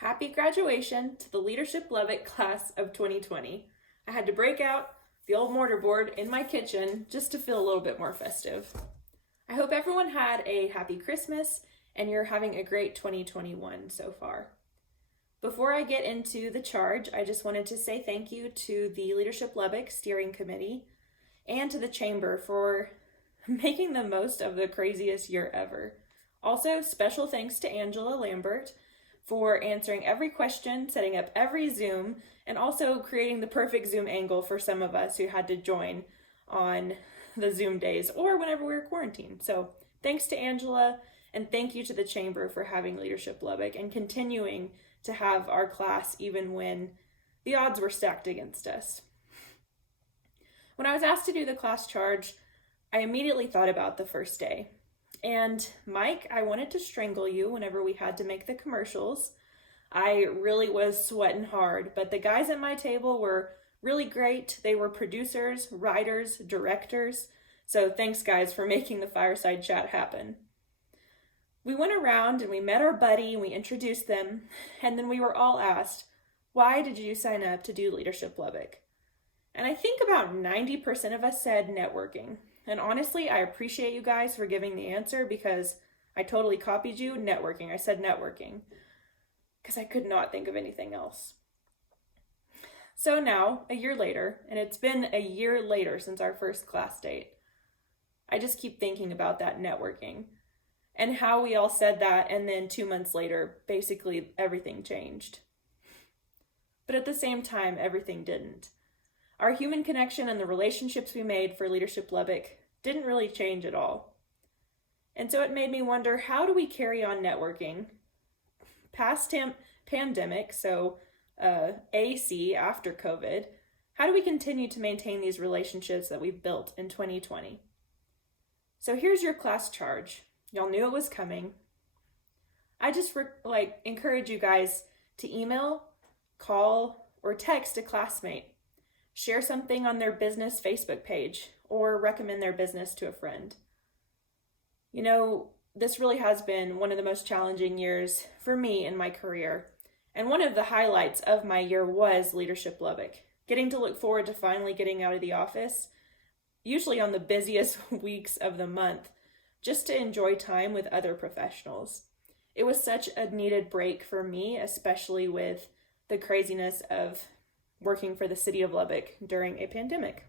Happy graduation to the Leadership Lubbock class of 2020. I had to break out the old mortarboard in my kitchen just to feel a little bit more festive. I hope everyone had a happy Christmas and you're having a great 2021 so far. Before I get into the charge, I just wanted to say thank you to the Leadership Lubbock Steering Committee and to the Chamber for making the most of the craziest year ever. Also, special thanks to Angela Lambert for answering every question, setting up every Zoom, and also creating the perfect Zoom angle for some of us who had to join on the Zoom days or whenever we were quarantined. So thanks to Angela, and thank you to the Chamber for having Leadership Lubbock and continuing to have our class even when the odds were stacked against us. When I was asked to do the class charge, I immediately thought about the first day. And Mike, I wanted to strangle you whenever we had to make the commercials. I really was sweating hard, but the guys at my table were really great. They were producers, writers, directors. So thanks guys for making the fireside chat happen. We went around and we met our buddy and we introduced them. And then we were all asked, why did you sign up to do Leadership Lubbock? And I think about 90% of us said networking. And honestly, I appreciate you guys for giving the answer because I totally copied you. Networking. I said networking because I could not think of anything else. So now, a year later, and it's been a year later since our first class date, I just keep thinking about that networking and how we all said that, and then 2 months later, basically everything changed. But at the same time, everything didn't. Our human connection and the relationships we made for Leadership Lubbock didn't really change at all. And so it made me wonder, how do we carry on networking past pandemic, so AC after COVID? How do we continue to maintain these relationships that we've built in 2020? So here's your class charge. Y'all knew it was coming. I just encourage you guys to email, call, or text a classmate. Share something on their business Facebook page or recommend their business to a friend. You know, this really has been one of the most challenging years for me in my career. And one of the highlights of my year was Leadership Lubbock. Getting to look forward to finally getting out of the office, usually on the busiest weeks of the month, just to enjoy time with other professionals. It was such a needed break for me, especially with the craziness of working for the city of Lubbock during a pandemic.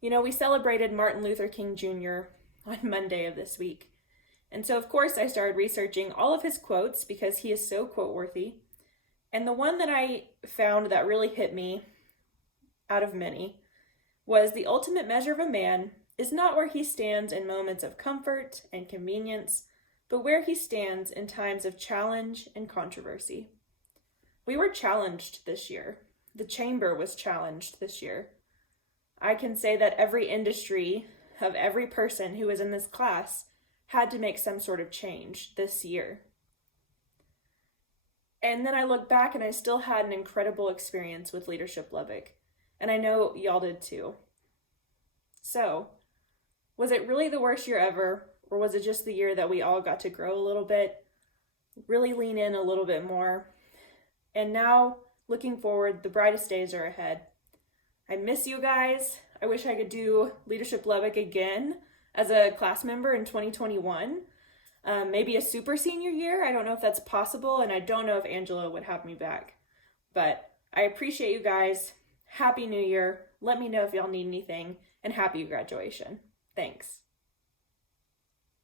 You know, we celebrated Martin Luther King Jr. on Monday of this week. And so, of course, I started researching all of his quotes because he is so quote-worthy. And the one that I found that really hit me, out of many, was the ultimate measure of a man is not where he stands in moments of comfort and convenience, but where he stands in times of challenge and controversy. We were challenged this year. The Chamber was challenged this year. I can say that every industry of every person who was in this class had to make some sort of change this year. And then I look back and I still had an incredible experience with Leadership Lubbock. And I know y'all did too. So, was it really the worst year ever? Or was it just the year that we all got to grow a little bit, really lean in a little bit more? And now, looking forward, the brightest days are ahead. I miss you guys. I wish I could do Leadership Lubbock again as a class member in 2021. Maybe a super senior year. I don't know if that's possible, and I don't know if Angela would have me back. But I appreciate you guys. Happy New Year. Let me know if y'all need anything, and happy graduation. Thanks.